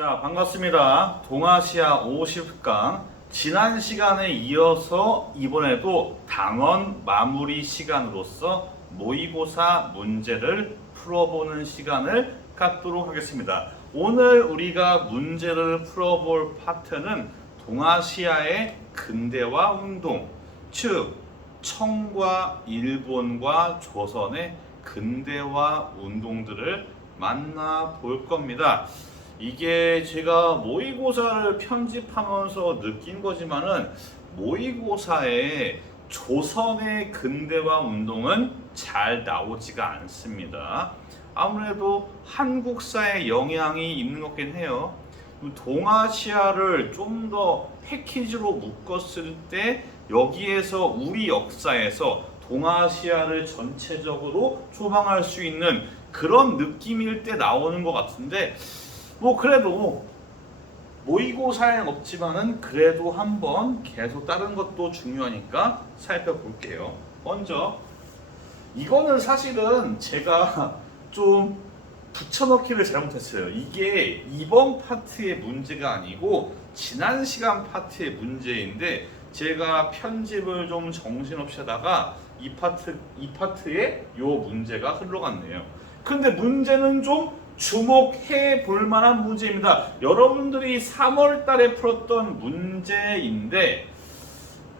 자, 반갑습니다. 동아시아 50강. 지난 시간에 이어서 이번에도 당원 마무리 시간으로서 모의고사 문제를 풀어보는 시간을 갖도록 하겠습니다. 오늘 우리가 문제를 풀어볼 파트는 동아시아의 근대화 운동, 즉 청과 일본과 조선의 근대화 운동들을 만나볼 겁니다. 이게 제가 모의고사를 편집하면서 느낀 거지만은 모의고사에 조선의 근대화 운동은 잘 나오지가 않습니다. 아무래도 한국사의 영향이 있는 것 같긴 해요. 동아시아를 좀 더 패키지로 묶었을 때 여기에서 우리 역사에서 동아시아를 전체적으로 조망할 수 있는 그런 느낌일 때 나오는 것 같은데, 뭐 그래도 모의고사에는 없지만은 그래도 한번 계속 다른 것도 중요하니까 살펴볼게요. 먼저 이거는 사실은 제가 좀 붙여넣기를 잘못했어요. 이게 이번 파트의 문제가 아니고 지난 시간 파트의 문제인데 제가 편집을 좀 정신없이 하다가 이 파트에 요 문제가 흘러갔네요. 근데 문제는 좀 주목해 볼 만한 문제입니다. 여러분들이 3월 달에 풀었던 문제인데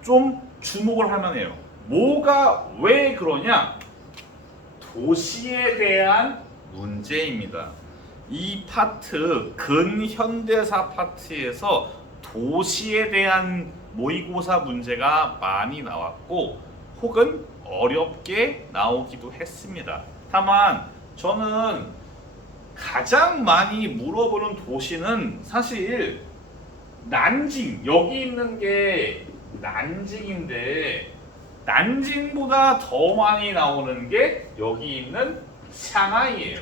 좀 주목을 할 만해요. 뭐가 왜 그러냐? 도시에 대한 문제입니다. 이 파트 근현대사 파트에서 도시에 대한 모의고사 문제가 많이 나왔고 혹은 어렵게 나오기도 했습니다. 다만 저는 가장 많이 물어보는 도시는 사실 난징, 여기 있는 게 난징인데 난징보다 더 많이 나오는 게 여기 있는 상하이예요.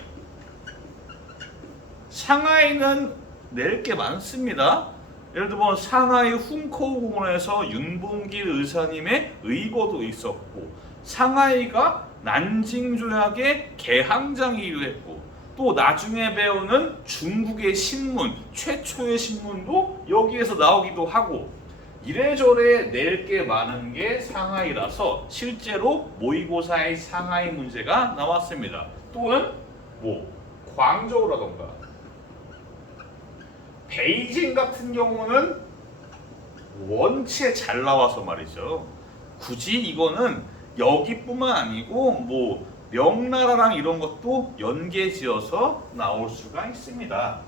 상하이는 낼 게 많습니다. 예를 들면 상하이 훈커우 공원에서 윤봉길 의사님의 의거도 있었고, 상하이가 난징 조약의 개항장이기도 했고, 또 나중에 배우는 중국의 신문, 최초의 신문도 여기에서 나오기도 하고, 이래저래 낼 게 많은 게 상하이라서 실제로 모의고사의 상하이 문제가 나왔습니다. 또는 뭐 광저우라던가 베이징 같은 경우는 원체 잘 나와서 말이죠. 굳이 이거는 여기뿐만 아니고 뭐 명나라랑 이런 것도 연계지어서 나올 수가 있습니다.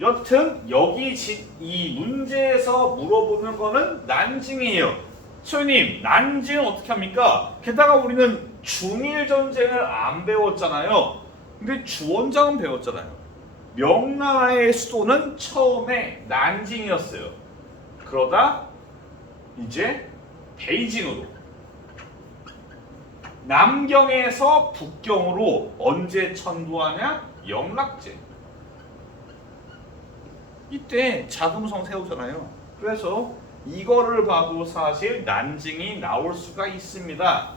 여튼 여기 이 문제에서 물어보는 거는 난징이에요. 시호님, 난징은 어떻게 합니까? 게다가 우리는 중일 전쟁을 안 배웠잖아요. 근데 주원장은 배웠잖아요. 명나라의 수도는 처음에 난징이었어요. 그러다 이제 베이징으로, 남경에서 북경으로 언제 천도하냐? 영락제. 이때 자금성 세우잖아요. 그래서 이거를 봐도 사실 난징이 나올 수가 있습니다.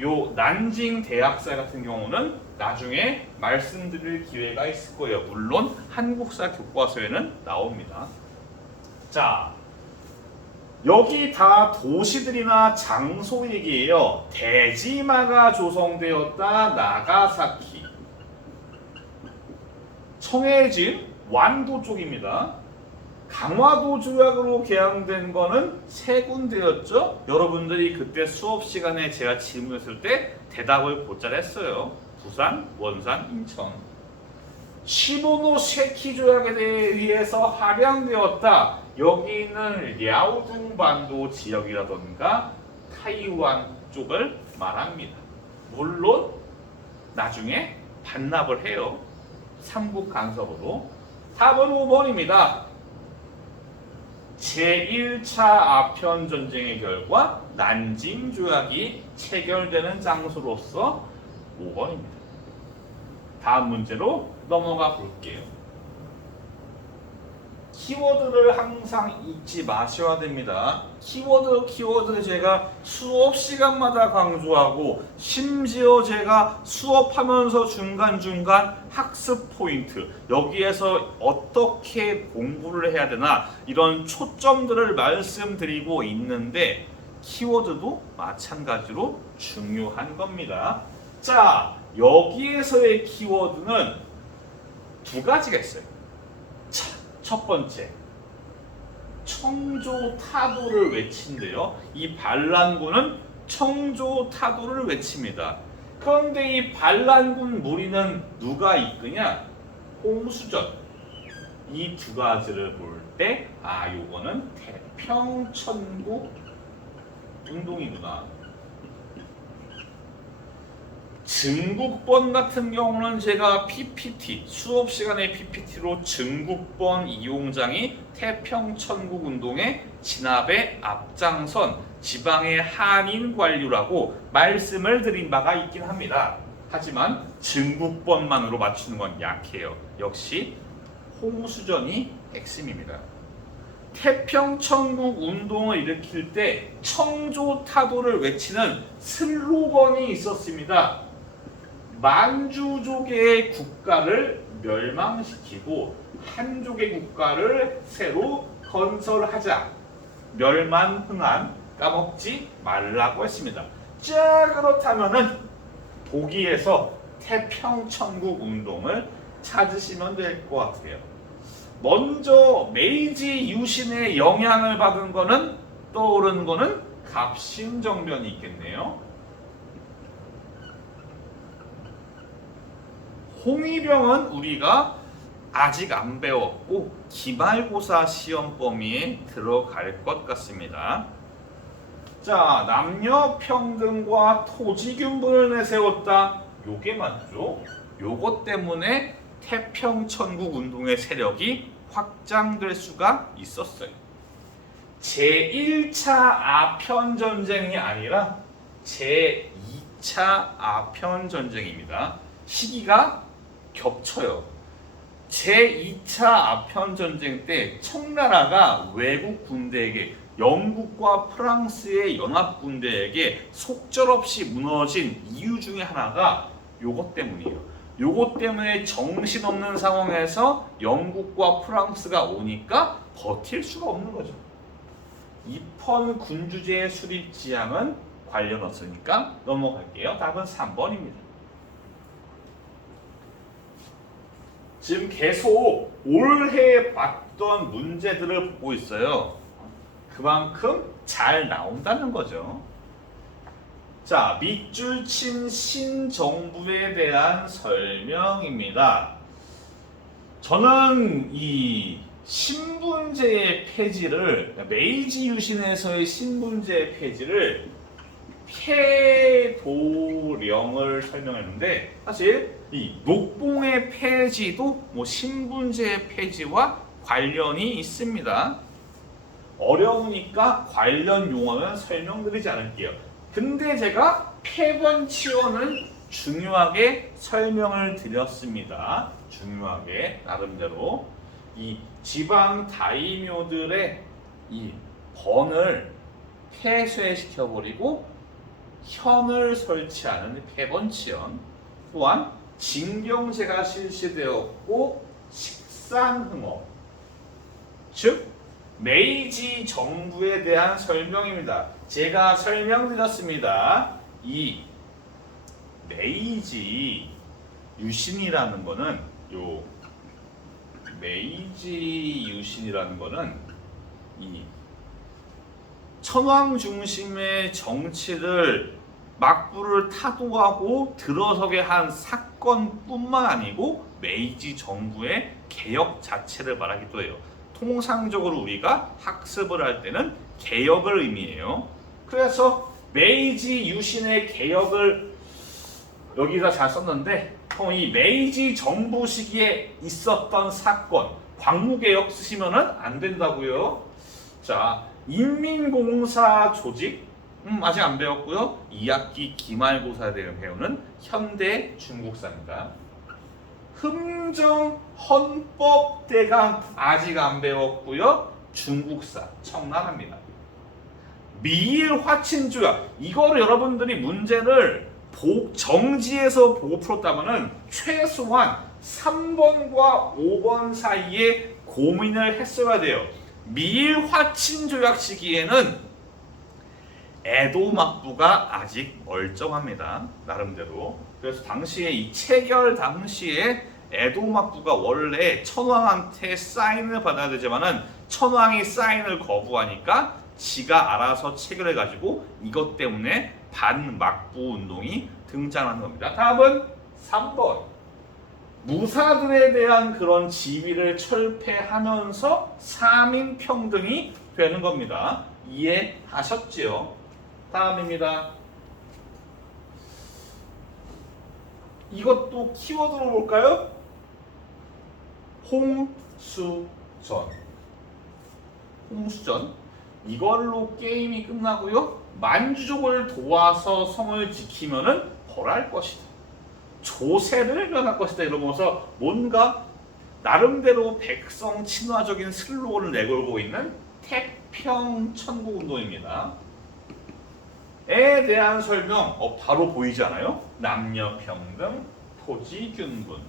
요 난징 대학살 같은 경우는 나중에 말씀드릴 기회가 있을 거예요. 물론 한국사 교과서에는 나옵니다. 자, 여기 다 도시들이나 장소 얘기예요. 대지마가 조성되었다. 나가사키. 청해진 완도 쪽입니다. 강화도 조약으로 개항된 거는 세 군데였죠. 여러분들이 그때 수업 시간에 제가 질문했을 때 대답을 곧잘 했어요. 부산, 원산, 인천. 시모노세키 조약에 의해서 할양되었다. 여기 있는 랴오둥반도 지역이라던가 타이완 쪽을 말합니다. 물론 나중에 반납을 해요. 삼국 간섭으로. 답은 5번입니다. 제1차 아편 전쟁의 결과 난징 조약이 체결되는 장소로서 5번입니다. 다음 문제로 넘어가 볼게요. 키워드를 항상 잊지 마셔야 됩니다. 키워드를 제가 수업 시간마다 강조하고 심지어 제가 수업하면서 중간중간 학습 포인트 여기에서 어떻게 공부를 해야 되나 이런 초점들을 말씀드리고 있는데 키워드도 마찬가지로 중요한 겁니다. 자, 여기에서의 키워드는 두 가지가 있어요. 자, 첫 번째, 청조 타도를 외친대요. 이 반란군은 청조 타도를 외칩니다. 그런데 이 반란군 무리는 누가 이끄냐? 홍수전. 이 두 가지를 볼 때, 요거는 태평천국 운동이구나. 증국본 같은 경우는 제가 PPT, 수업 시간에 PPT로 증국본 이용장이 태평천국 운동의 진압에 앞장선 지방의 한인 관료라고 말씀을 드린 바가 있긴 합니다. 하지만 증국본만으로 맞추는 건 약해요. 역시 홍수전이 핵심입니다. 태평천국 운동을 일으킬 때 청조타도를 외치는 슬로건이 있었습니다. 만주족의 국가를 멸망시키고 한족의 국가를 새로 건설하자. 멸만흥한 까먹지 말라고 했습니다. 자, 그렇다면은 보기에서 태평천국 운동을 찾으시면 될 것 같아요. 먼저 메이지 유신의 영향을 받은 거는 떠오르는 거는 갑신정변이 있겠네요. 홍위병은 우리가 아직 안 배웠고 기말고사 시험 범위에 들어갈 것 같습니다. 자, 남녀 평등과 토지균분을 내세웠다. 요게 맞죠? 요것 때문에 태평천국 운동의 세력이 확장될 수가 있었어요. 제1차 아편전쟁이 아니라 제2차 아편전쟁입니다. 시기가 겹쳐요. 제2차 아편전쟁 때 청나라가 외국 군대에게 영국과 프랑스의 연합군대에게 속절없이 무너진 이유 중에 하나가 요것 때문이에요. 요것 때문에 정신없는 상황에서 영국과 프랑스가 오니까 버틸 수가 없는 거죠. 입헌 군주제 수립 지향은 관련 없으니까 넘어갈게요. 답은 3번입니다. 지금 계속 올해 봤던 문제들을 보고 있어요. 그만큼 잘 나온다는 거죠. 자, 밑줄 친 신정부에 대한 설명입니다. 저는 이 신분제의 폐지를, 메이지 유신에서의 신분제의 폐지를 폐도령을 설명했는데, 사실 이 녹봉의 폐지도 뭐 신분제의 폐지와 관련이 있습니다. 어려우니까 관련 용어는 설명드리지 않을게요. 근데 제가 폐변치원을 중요하게 설명을 드렸습니다. 중요하게 나름대로 이 지방 다이묘들의 이 번을 폐쇄시켜버리고 현을 설치하는 폐번치원, 또한 징병제가 실시되었고 식산흥업, 즉 메이지 정부에 대한 설명입니다. 제가 설명드렸습니다. 이 메이지 유신이라는 거는 메이지 유신이라는 거는 이 천황 중심의 정치를 막부를 타도하고 들어서게 한 사건뿐만 아니고 메이지 정부의 개혁 자체를 말하기도 해요. 통상적으로 우리가 학습을 할 때는 개혁을 의미해요. 그래서 메이지 유신의 개혁을 여기다 잘 썼는데, 이 메이지 정부 시기에 있었던 사건, 광무개혁 쓰시면은 안 된다고요. 자, 인민공사 조직 아직 안 배웠고요. 2학기 기말고사에 대한 배우는 현대 중국사입니다. 흥정 헌법대강 아직 안 배웠고요. 중국사 청나라입니다. 미일 화친조약 이거를 여러분들이 문제를 정지에서 보고 풀었다면은 최소한 3번과 5번 사이에 고민을 했어야 돼요. 미일 화친조약 시기에는 에도 막부가 아직 멀쩡합니다. 나름대로. 그래서 당시에 이 체결 당시에 에도 막부가 원래 천황한테 사인을 받아야 되지만은 천황이 사인을 거부하니까 지가 알아서 체결해가지고 이것 때문에 반막부 운동이 등장하는 겁니다. 답은 3번. 무사들에 대한 그런 지위를 철폐하면서 3인 평등이 되는 겁니다. 이해하셨지요? 다음입니다. 이것도 키워드로 볼까요? 홍수전. 홍수전. 이걸로 게임이 끝나고요. 만주족을 도와서 성을 지키면은 벌할 것이다. 조세를 면할 것이다. 이러면서 뭔가 나름대로 백성 친화적인 슬로건을 내걸고 있는 태평천국운동입니다. 에 대한 설명 바로 보이지 않아요? 남녀평등, 토지균분.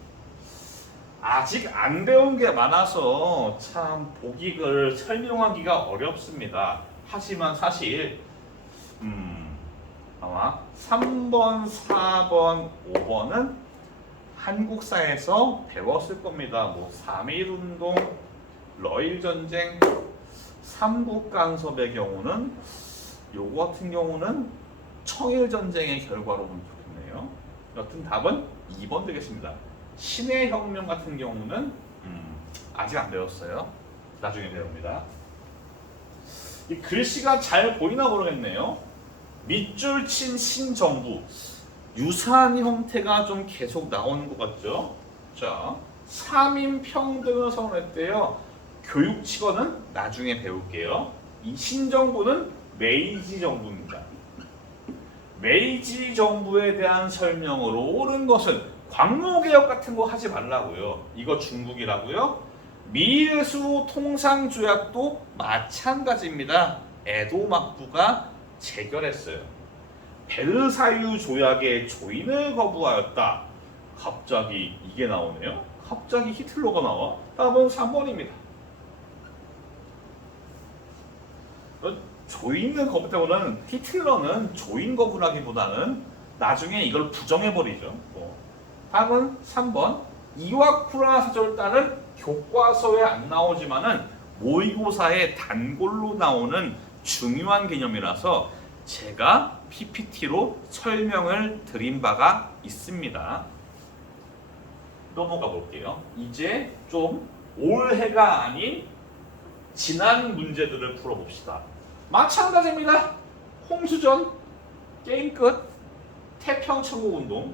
아직 안 배운 게 많아서 참 보기를 설명하기가 어렵습니다. 하지만 사실 아마 3번, 4번, 5번은 한국사에서 배웠을 겁니다. 뭐 3.1운동, 러일전쟁, 삼국간섭의 경우는 요거 같은 경우는 청일전쟁의 결과로 보면 좋겠네요. 여튼 답은 2번 되겠습니다. 신의 혁명 같은 경우는 아직 안 배웠어요. 나중에 배웁니다. 이 글씨가 잘 보이나 모르겠네요. 밑줄 친 신정부. 유사한 형태가 좀 계속 나오는 것 같죠? 자, 3인 평등을 선언했대요. 교육직원은 나중에 배울게요. 이 신정부는 메이지 정부입니다. 메이지 정부에 대한 설명으로 옳은 것은 광로개혁 같은 거 하지 말라고요. 이거 중국이라고요. 미일수 통상조약도 마찬가지입니다. 에도 막부가 체결했어요. 베르사유 조약의 조인을 거부하였다. 갑자기 이게 나오네요. 갑자기 히틀러가 나와. 답은 3번입니다. 조인을 거부하고는 히틀러는 조인 거부라기보다는 나중에 이걸 부정해버리죠. 답은 3번. 이와쿠라 사절단은 교과서에 안 나오지만은 모의고사에 단골로 나오는 중요한 개념이라서 제가 PPT로 설명을 드린 바가 있습니다. 넘어가 볼게요. 이제 좀 올해가 아닌 지난 문제들을 풀어봅시다. 마찬가지입니다. 홍수전, 게임 끝, 태평천국운동.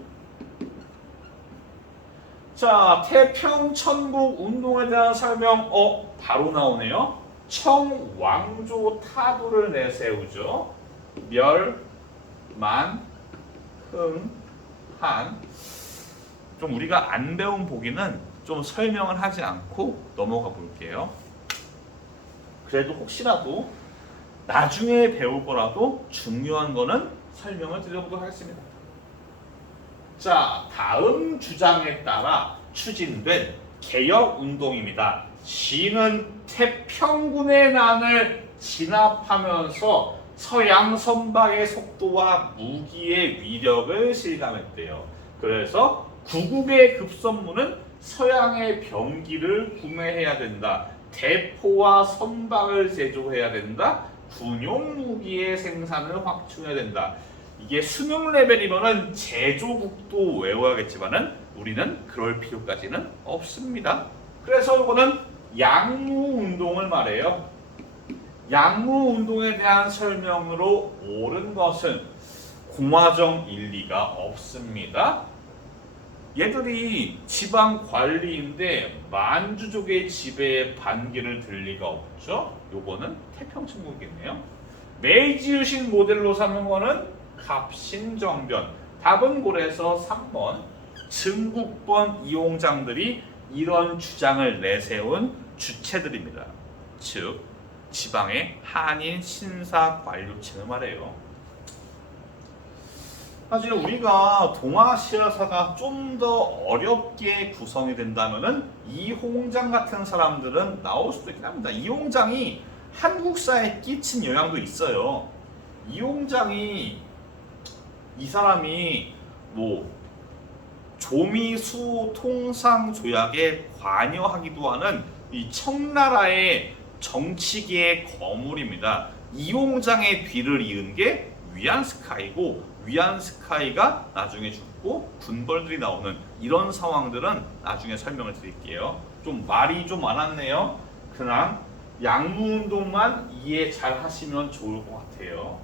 자, 태평천국운동에 대한 설명 바로 나오네요. 청왕조 타도를 내세우죠. 멸, 만, 흥, 한. 좀 우리가 안 배운 보기는 좀 설명을 하지 않고 넘어가 볼게요. 그래도 혹시라도 나중에 배울 거라도 중요한 거는 설명을 드려보도록 하겠습니다. 자, 다음 주장에 따라 추진된 개혁운동입니다. 시는 태평군의 난을 진압하면서 서양 선박의 속도와 무기의 위력을 실감했대요. 그래서 구국의 급선무는 서양의 병기를 구매해야 된다. 대포와 선박을 제조해야 된다. 군용 무기의 생산을 확충해야 된다. 이게 수능 레벨이면은 제조국도 외워야겠지만은 우리는 그럴 필요까지는 없습니다. 그래서 이거는 양무 운동을 말해요. 양무 운동에 대한 설명으로 옳은 것은 공화정 일리가 없습니다. 얘들이 지방 관리인데 만주족의 지배에 반기를 들 리가 없죠. 요거는 태평천국이네요. 메이지 유신 모델로 삼는 거는 갑신정변. 답은 고래서 3번. 증국본 이용장들이 이런 주장을 내세운 주체들입니다. 즉 지방의 한인 신사 관료층을 말해요. 사실 우리가 동아시아사가 좀 더 어렵게 구성이 된다면은 이홍장 같은 사람들은 나올 수도 있긴 합니다. 이홍장이 한국사에 끼친 영향도 있어요. 이홍장이 이 사람이 뭐 조미수 통상 조약에 관여하기도 하는 이 청나라의 정치계의 거물입니다. 이홍장의 뒤를 이은 게 위안스카이고 위안스카이가 나중에 죽고 군벌들이 나오는 이런 상황들은 나중에 설명을 드릴게요. 좀 말이 좀 많았네요. 그냥 양무운동만 이해 잘 하시면 좋을 것 같아요.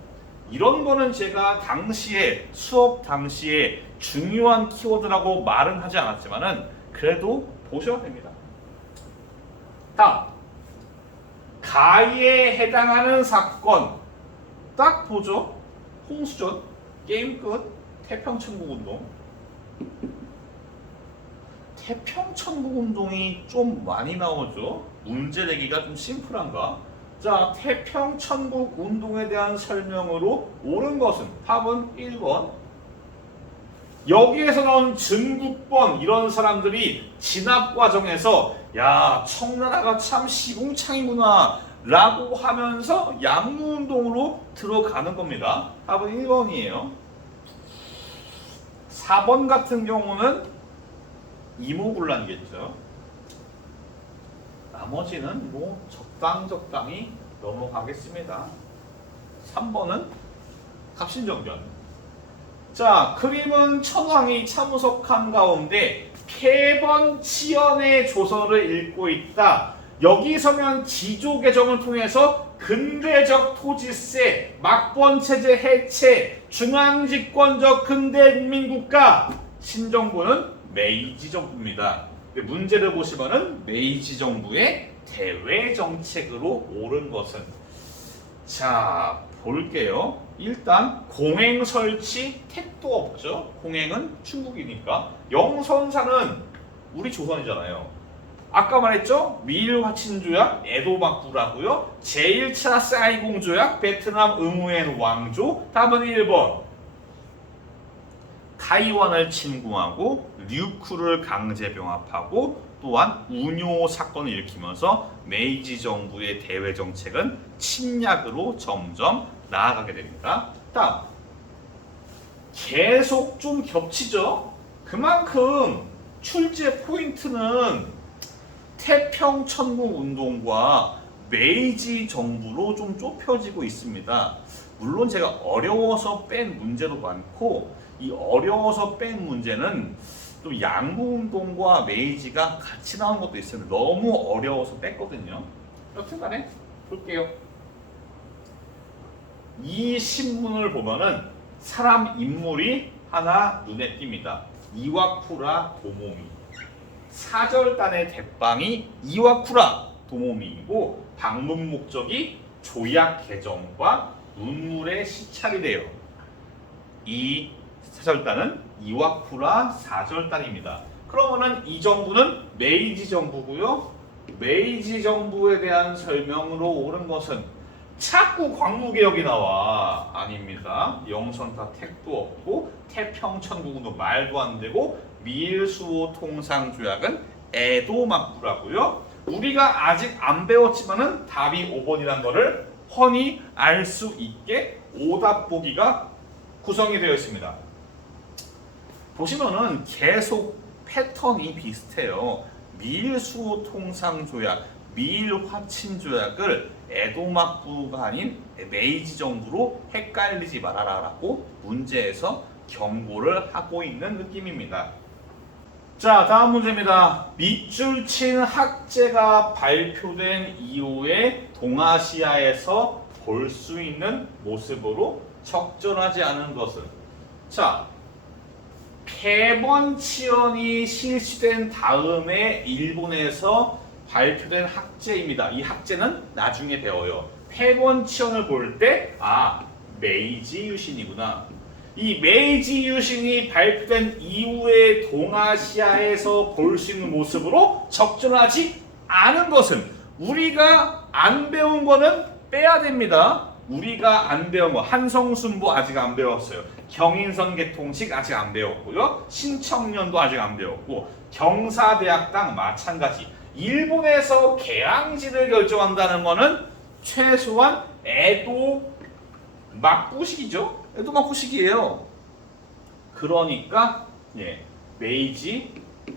이런 거는 제가 당시에 수업 당시에 중요한 키워드라고 말은 하지 않았지만은 그래도 보셔야 됩니다. 다음 가해에 해당하는 사건 딱 보죠. 홍수전 게임 끝 태평천국운동. 태평천국운동이 좀 많이 나오죠. 문제 내기가 좀 심플한가? 자, 태평천국운동에 대한 설명으로 옳은 것은 답은 1번. 여기에서 나온 증국본 이런 사람들이 진압 과정에서 야 청나라가 참 시궁창이구나 라고 하면서 양무운동으로 들어가는 겁니다. 답은 1번이에요. 4번 같은 경우는 이모군란이겠죠. 나머지는 뭐 적당히 넘어가겠습니다. 3번은 갑신정변. 자, 그림은 천황이 참석한 가운데 폐번치연의 조서를 읽고 있다. 여기서면 지조 개정을 통해서 근대적 토지세, 막번체제 해체, 중앙집권적 근대국민국가, 신정부는 메이지 정부입니다. 문제를 보시면은 메이지 정부의 대외 정책으로 옳은 것은 자 볼게요. 일단 공행 설치 택도 없죠. 공행은 중국이니까. 영선사는 우리 조선이잖아요. 아까 말했죠? 미일화친조약 에도막부라고요. 제1차 사이공조약 베트남 의무엔 왕조. 답은 1번. 타이완을 침공하고 류쿠를 강제 병합하고 또한 운요 사건을 일으키면서 메이지 정부의 대외 정책은 침략으로 점점 나아가게 됩니다. 다음 계속 좀 겹치죠. 그만큼 출제 포인트는 태평천국운동과 메이지 정부로 좀 좁혀지고 있습니다. 물론 제가 어려워서 뺀 문제도 많고 이 어려워서 뺀 문제는 또 양무운동과 메이지가 같이 나온 것도 있어요. 너무 어려워서 뺐거든요. 여튼간에 볼게요. 이 신문을 보면은 사람 인물이 하나 눈에 띕니다. 이와쿠라 도모미. 사절단의 대빵이 이와쿠라 도모미이고 방문 목적이 조약 개정과 문물의 시찰이래요. 이 사절단은 이와쿠라 사절단입니다. 그러면은 이 정부는 메이지 정부고요. 메이지 정부에 대한 설명으로 옳은 것은 자꾸 광무개혁이 나와. 아닙니다. 영선사 택도 없고 태평천국운동 말도 안 되고 미일수호 통상조약은 에도막부라고요. 우리가 아직 안 배웠지만은 답이 5번이라는 거를 훤히 알 수 있게 오답 보기가 구성이 되어 있습니다. 보시면은 계속 패턴이 비슷해요. 미일수호 통상조약, 미일화친조약을 에도막부가 아닌 메이지 정부로 헷갈리지 말아라라고 문제에서 경고를 하고 있는 느낌입니다. 자, 다음 문제입니다. 밑줄 친 학제가 발표된 이후에 동아시아에서 볼 수 있는 모습으로 적절하지 않은 것은 자, 폐번치연이 실시된 다음에 일본에서 발표된 학제입니다. 이 학제는 나중에 배워요. 폐번치연을 볼 때 아, 메이지 유신이구나. 이 메이지 유신이 발표된 이후에 동아시아에서 볼 수 있는 모습으로 적절하지 않은 것은 우리가 안 배운 거는 빼야 됩니다. 우리가 안 배운 거 한성순보 아직 안 배웠어요. 경인선 개통식 아직 안 배웠고요. 신청년도 아직 안 배웠고 경사대학당 마찬가지. 일본에서 개항지를 결정한다는 거는 최소한 에도 막부식이죠. 에도 막부식이에요. 그러니까 메이지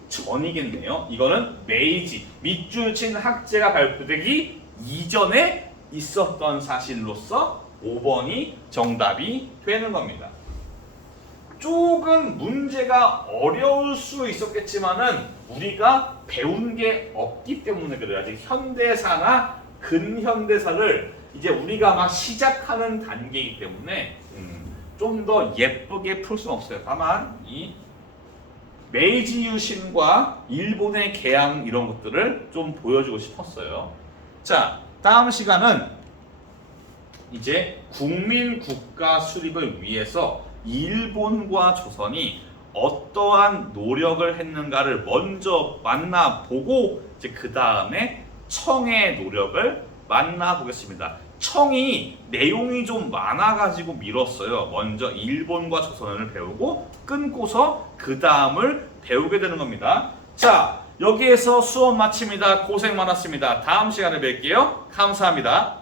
전이겠네요. 이거는 메이지 밑줄친 학제가 발표되기 이전에 있었던 사실로서 5번이 정답이 되는 겁니다. 조금 문제가 어려울 수 있었겠지만은 우리가 배운 게 없기 때문에 그래요. 아직 현대사나 근현대사를 이제 우리가 막 시작하는 단계이기 때문에 좀 더 예쁘게 풀 수는 없어요. 다만 이 메이지 유신과 일본의 개항 이런 것들을 좀 보여주고 싶었어요. 자, 다음 시간은 이제 국민 국가 수립을 위해서 일본과 조선이 어떠한 노력을 했는가를 먼저 만나보고 이제 그 다음에 청의 노력을 만나보겠습니다. 청이 내용이 좀 많아가지고 미뤘어요. 먼저 일본과 조선을 배우고 끊고서 그 다음을 배우게 되는 겁니다. 자, 여기에서 수업 마칩니다. 고생 많았습니다. 다음 시간에 뵐게요. 감사합니다.